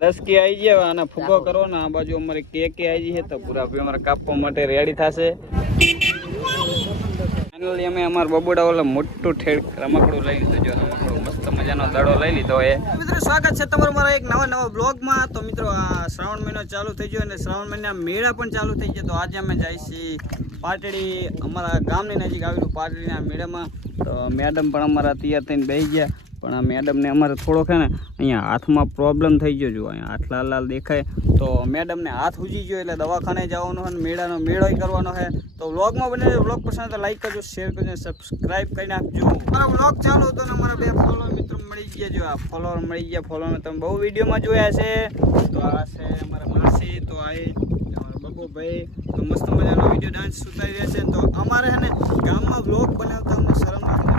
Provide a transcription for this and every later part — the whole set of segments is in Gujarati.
10 के आई गया आना फुगो करो ना आ बाजू अमरे के आई है तो पूरा भाई हमारा कापवा માટે રેડી થાશે ફાઇનલી અમે અમાર બબુડા ઓલા મોટું ઠેડ રમકડું લઈ લીધું જો રમકડું મસ્ત મજાનો દડો લઈ લીધો હે મિત્રો સ્વાગત છે તમારું મારા એક નવા બ્લોગ માં તો મિત્રો આ શ્રાવણ મહિનો ચાલુ થઈ ગયો અને શ્રાવણ મહિના મેળા પણ ચાલુ થઈ ગયો તો આજે અમે જઈશી પાટડી અમારા ગામની નજીક આવેલું પાટડીના મેળામાં તો મેડમ પણ અમારા તૈયાર થઈને બેસી ગયા પણ આ મેડમ ને અમારે થોડોક હે ને અહીંયા હાથમાં પ્રોબ્લેમ થઈ ગયો જો અહીંયા હાથ લાલ લાલ દેખાય તો મેડમ ને હાથ ઉજી ગયો એટલે દવાખાને જવાનો છે મેળાનો મેળો કરવાનો છે તો વ્લોગમાં બને વ્લોગ પસંદ તો લાઈક કરજો શેર કરજો સબસ્ક્રાઇબ કરી નાખજો મારો વ્લોગ ચાલુ હતો ને મારા બે ફોલોઅર મિત્રો મળી ગયા જો આ ફોલોઅર મળી ગયા ફોલોઅર તમે બહુ વિડીયોમાં જોયા છે તો આ છે અમારા માસી તો આ અમારા બબુ ભાઈ તો મસ્ત મજાનો વિડીયો ડાન્સ ઉતારી રહ્યા છે તો અમારે છે ને ગામમાં વ્લોગ બનાવતા અમને શરમ લાગે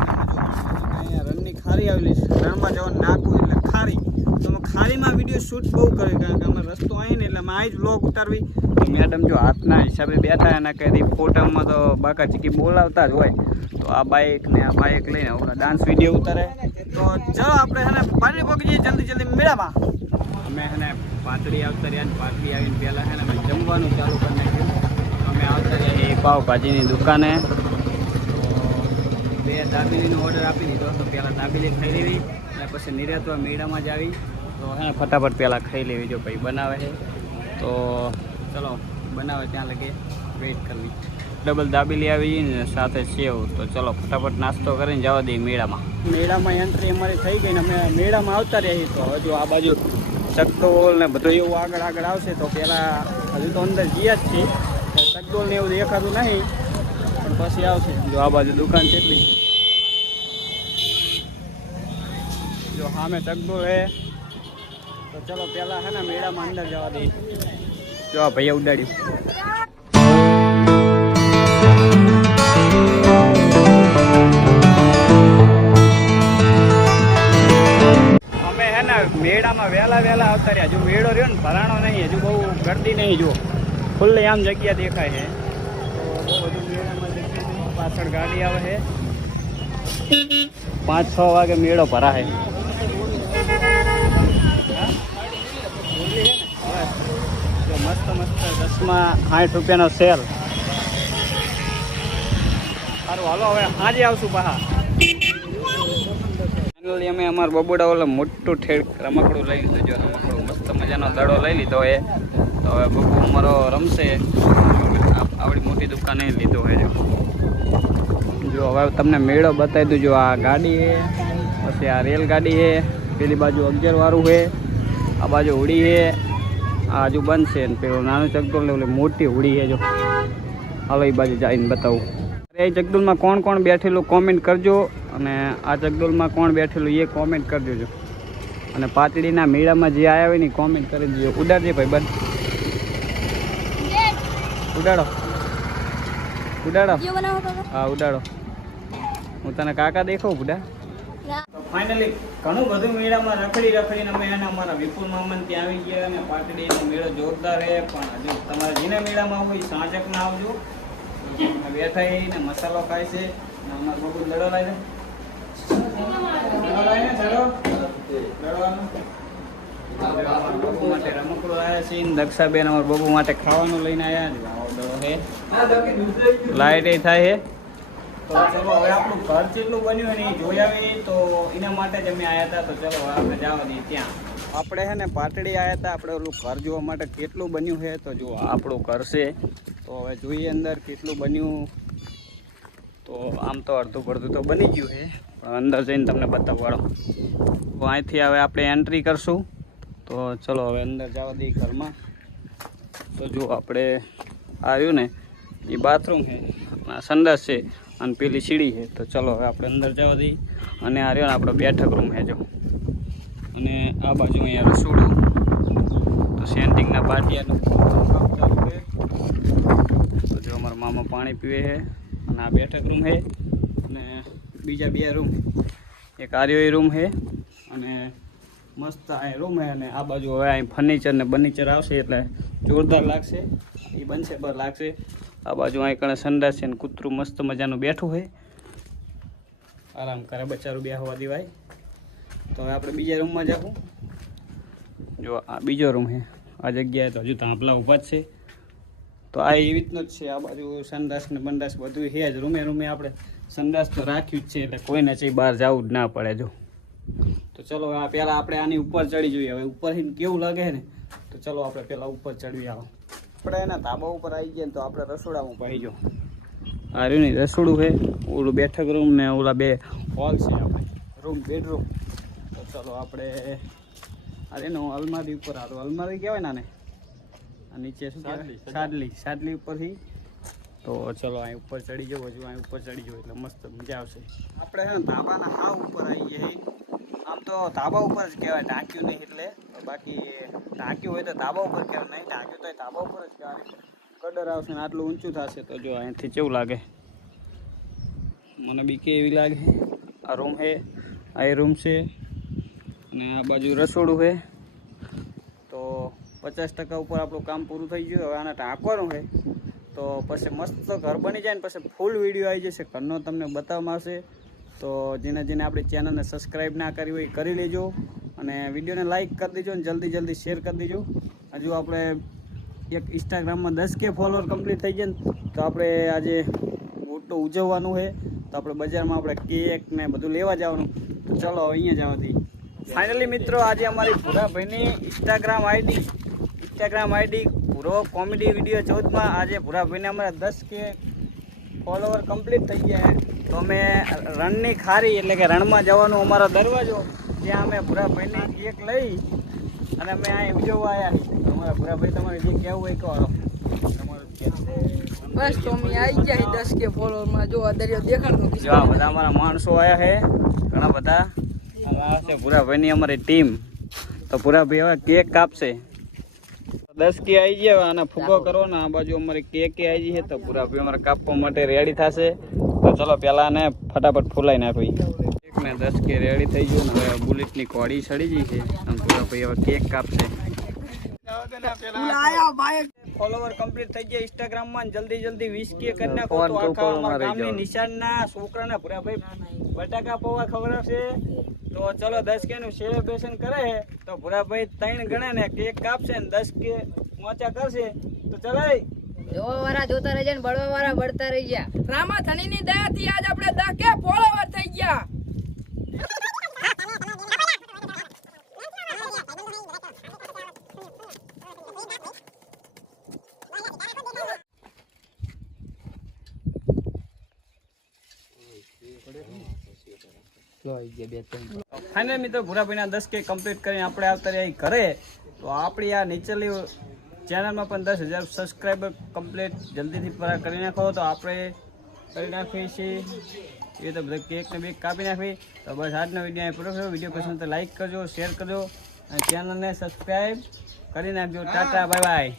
અહીંયા રણની ખારી આવેલી છે રણમાં જવાનું નાખવું એટલે ખારી તો અમે ખારીમાં વિડીયો શૂટ બહુ કરે કારણ કે અમે રસ્તો અહીં ને એટલે અમે અહીં જ વ્લોગ ઉતારવી તો મેડમ જો હાથના હિસાબે બેઠા એના કદી ફોટામાં તો બાકા ચીકી બોલાવતા જ હોય તો આ બાઇક લઈને હમણાં ડાન્સ વિડીયો ઉતારે તો ચલો આપણે છે ને પાટડી પહોંચી જઈએ જલ્દી મેળામાં અમે છે ને પાટડી આવતા રહ્યા પાટડી આવીને પહેલાં છે ને અમે જમવાનું ચાલુ કરી નાખ્યું અમે આવતા રહ્યા એ પાવભાજીની દુકાને બે દાબેલીનો ઓર્ડર આપી દીધો તો પહેલાં દાબેલી ખાઈ લેવી અને પછી નિરાતવા મેળામાં જ આવી તો હે ફટાફટ પહેલાં ખાઈ લેવી જો ભાઈ બનાવે છે તો ચલો બનાવે ત્યાં લગે વેઇટ કરવી ડબલ દાબેલી આવી ને સાથે સેવ તો ચલો ફટાફટ નાસ્તો કરીને જવા દઈએ મેળામાં એન્ટ્રી અમારી થઈ ગઈ ને અમે મેળામાં આવતા રહીએ તો હજુ આ બાજુ ચકડોલ ને બધું એવું આગળ આવશે તો પહેલાં હજુ તો અંદર ગયા જ છે ચકડોલ ને એવું દેખાતું નહીં પણ પછી આવશે જો આ બાજુ દુકાન છે એટલી જો સામે ચકડોલ હે તો ચલો પહેલાં છે ને મેળામાં અંદર જવા દઈએ જો આ ભૈયા ઉડાડ્યું અમે હે ને મેળામાં વહેલા આવતા રહ્યા હજુ મેળો રહ્યો ને ભરાણો નહીં હજુ બહુ ગરદી નહીં જો ખુલ્લી આમ જગ્યા દેખાય છે તો બહુ બધું મેળામાં જગ્યા નહીં પાછળ ગાડી આવે છે 5-6 વાગે મેળો ભરાય મસ્ત 10માં 60 રૂપિયાનો સેલ સારું હાલો હવે આજે આવશું પાછા ફાઇનલી અમે અમારા બબુડા ઓલા મોટું ઠેડ રમકડું લઈ લીધું જો રમકડું મસ્ત મજાનો દડો લઈ લીધો એ તો હવે બબુ અમારો રમશે આવડી મોટી દુકાને લીધો હોય જો હવે તમને મેળો બતાવી દઉં જો આ ગાડી છે પછી આ રેલગાડી છે પેલી બાજુ 11 વાળું છે આ બાજુ હોડી છે આ હજુ બંધ છે ને પેલું નાનું ચકડોળ ને ઓલી મોટી હોડી છે જો હાલો એ બાજુ જઈને બતાવું એ ચકડોળમાં કોણ બેઠેલું કોમેન્ટ કરજો અને આ ચકડોળમાં કોણ બેઠેલું એ કોમેન્ટ કરી દેજો અને પાટડીના મેળામાં જે આવ્યા હોય ને કોમેન્ટ કરી દેજો ઉડાડજે ભાઈ બંધ ઉડાડો હા ઉડાડો હું તને કાકા દેખાવ બુડા ફાઇનલી ઘણું બધું મેળામાં રખડીને અમે એને અમારા વિપુલ મામન ત્યાં આવી ગયા અને પાટડીનો મેળો જોરદાર છે પણ હજુ તમારે જેને મેળામાં હોય સાંજક ના આવજો બેઠા ને મસાલો ખાય છે અને અમારે બબુ દડો લાવીને બબુ માટે રમકડું આવ્યા છે દક્ષાબેન અમારા બબુ માટે ખાવાનું લઈને આવ્યા લાઈટ એ થાય છે તો ચલો હવે આપણું ઘર જેટલું બન્યું હોય ને એ જોઈ આવી તો એના માટે જ અમે આવ્યા હતા તો ચલો હવે આપણે જવા દઈએ ત્યાં આપણે છે ને પાટડી આવ્યા હતા આપણે ઓલું ઘર જોવા માટે કેટલું બન્યું છે તો જો આપણું ઘર છે તો હવે જોઈએ અંદર કેટલું બન્યું તો આમ તો અડધું પડધું તો બની ગયું છે પણ અંદર જઈને તમને બતાવવાળો તો અહીંથી હવે આપણે એન્ટ્રી કરશું તો ચલો હવે અંદર જવા દઈએ ઘરમાં તો જો આપણે આવ્યું ને એ બાથરૂમ છે સંડાસ છે અને પેલી સીડી છે તો ચલો હવે આપણે અંદર જવા દઈએ અને આ રહ્યો ને આપણો બેઠક રૂમ છે જો અને આ બાજુ અહીંયા રસોડું તો સેન્ટિંગના પાટિયાનું કામ ચાલુ છે તો જો અમારા મામા પાણી પીવે છે અને આ બેઠક રૂમ છે અને બીજા 2 રૂમ એક આર્યો રૂમ છે અને મસ્ત આ રૂમ છે અને આ બાજુ હવે અહીં ફર્નિચર ને બર્નિચર આવશે એટલે જોરદાર લાગશે એ બનશે પર લાગશે આ બાજુ અહીં કણે સંડાસ છે ને કૂતરું મસ્ત મજાનું બેઠું છે આરામ કરે બચારું બે હોવા દેવાય તો હવે આપણે બીજા રૂમમાં જાઉં જો આ બીજો રૂમ છે. આ જગ્યાએ તો હજુ થાંભલા ઊભા જ છે. તો આ એવી રીતનું જ છે. આ બાજુ સંડાસ ને બંડાસ બધું છે જ. રૂમે રૂમે આપણે સંડાસ તો રાખ્યું જ છે, એટલે કોઈને છે બહાર જવું જ ના પડે. જો તો ચલો આ પહેલાં આપણે આની ઉપર ચડી જોઈએ. હવે ઉપરથી કેવું લાગે ને, તો ચલો આપણે પહેલાં ઉપર ચડવી. આવો આપણે એના ધાબા ઉપર આવી ગયા ને તો આપણે રસોડામાં પડી જો. આ રહ્યું નહીં રસોડું છે, ઓલું બેઠક રૂમ ને ઓલા 2 હોલ છે આપણે, રૂમ બેડરૂમ. તો ચલો આપણે અરે નો અલમારી ઉપર આ તો અલમારી કહેવાય ને આને. આ નીચે શું કહેવાય? સાદલી ઉપરથી. તો ચલો અહીં ઉપર ચડી જાવ. હજુ અહીં ઉપર ચડી જાવ એટલે મસ્ત મજા આવશે. આપણે છે ને ધાબાના હાવ ઉપર આવી ગયા. આમ તો ધાબા ઉપર જ કહેવાય, ઢાંક્યું નહીં એટલે. બાકી ઢાંક્યું હોય તો ધાબા ઉપર કહેવાય, નહીં ઢાંક્યું તો ધાબા ઉપર જ કહેવાય. કડર આવશે ને આટલું ઊંચું થશે તો જો અહીંથી કેવું લાગે. મને બીકે એવી લાગે. આ રૂમ છે, આ એ રૂમ છે અને આ બાજુ રસોડું છે. તો 50% ઉપર આપણું કામ પૂરું થઈ ગયું. હવે આને ઢાંકવાનું છે તો પછી મસ્ત ઘર બની જાય ને પછી ફૂલ વિડીયો આવી જશે. ઘરનો તમને બતાવવામાં આવશે. તો જેને આપણી ચેનલને સબસ્ક્રાઈબ ના કરી હોય કરી લેજો અને વિડીયોને લાઈક કરી દેજો અને જલ્દી શેર કરી દેજો. હજુ આપણે એક ઇન્સ્ટાગ્રામમાં 10K ફોલોઅર કમ્પ્લીટ થઈ જાય ને તો આપણે આજે મોટું ઉજવવાનું છે. તો આપણે બજારમાં આપણે કેક ને બધું લેવા જવાનું. તો ચલો અહીંયા જવાથી ફાઇનલી મિત્રો આજે અમારી ભૂરાભાઈની ઇન્સ્ટાગ્રામ આઈડી પૂરો કોમેડી વિડીયો 14માં. આજે ભૂરાભાઈને અમારા 10K ફોલોવર કમ્પ્લીટ થઈ ગયા. તો અમે રણની ખારી એટલે કે રણમાં જવાનો અમારો દરવાજો, ત્યાં અમે ભૂરાભાઈને કેક લઈ અને અમે અહીં ઉજવવા આવ્યા. તો અમારા ભૂરાભાઈ તમારે જે કહેવું હોય કહો. બસ તો અમે આવી ગયા 10K ફોલોવરમાં. જો આ દરિયો દેખાડતો. જો આ બધા અમારા માણસો આવ્યા છે ઘણા બધા. આ છે ભૂરાભાઈની અમારી ટીમ. તો ભૂરાભાઈ હવે કેક કાપશે. 10K આવી ગયા અને ફૂગો કરો ને. આ બાજુ અમારી કેક આવી છે તો ભૂરાભાઈ અમારે કાપવા માટે રેડી થશે. તો ચલો પહેલાં ને ફટાફટ ફૂલાઈ નાખવી. કેકને 10K રેડી થઈ ગયું ને હવે બુલેટની કોડી સડી ગઈ છે અને ભૂરાભાઈ હવે કેક કાપશે. ફોલોવર કમ્પ્લીટ થઈ ગયા ઇન્સ્ટાગ્રામમાં. જલ્દી 20K કરી નાખો તો આખા અમારા ગામની નિશાનના છોકરાના ભૂરાભાઈ બટાકા પૌવા ખવડાવશે. તો ચલો 10K નું સેલિબ્રેશન કરે તો ભૂરાભાઈ 3 ગણે ને કેક કાપશે ને 10K મોચા કરશે. તો ચલો જોવા વાળા જોતા રહેજે ને બળવા વાળા બળતા રહી ગયા. રામા ધણીની દયાથી આજ આપણે 10K ફોલોવર થઈ ગયા. ફાઇનલ મિત્રો ભૂરાભાઈના 10K કમ્પ્લીટ કરીને આપણે આવતા રહ્યા ઘરે. તો આપણી આ નીચેલી ચેનલમાં પણ 10,000 સબસ્ક્રાઈબર કમ્પ્લીટ જલ્દીથી પૂરા કરી નાખો. તો આપણે કરી નાખીએ છીએ એ તો બધા કેકને બેક કાપી નાખવી. તો બસ આજનો વિડીયો પૂરો થયો. વિડીયો પસંદ તો લાઈક કરજો, શેર કરજો અને ચેનલને સબસ્ક્રાઈબ કરી નાખજો. Tata bye bye.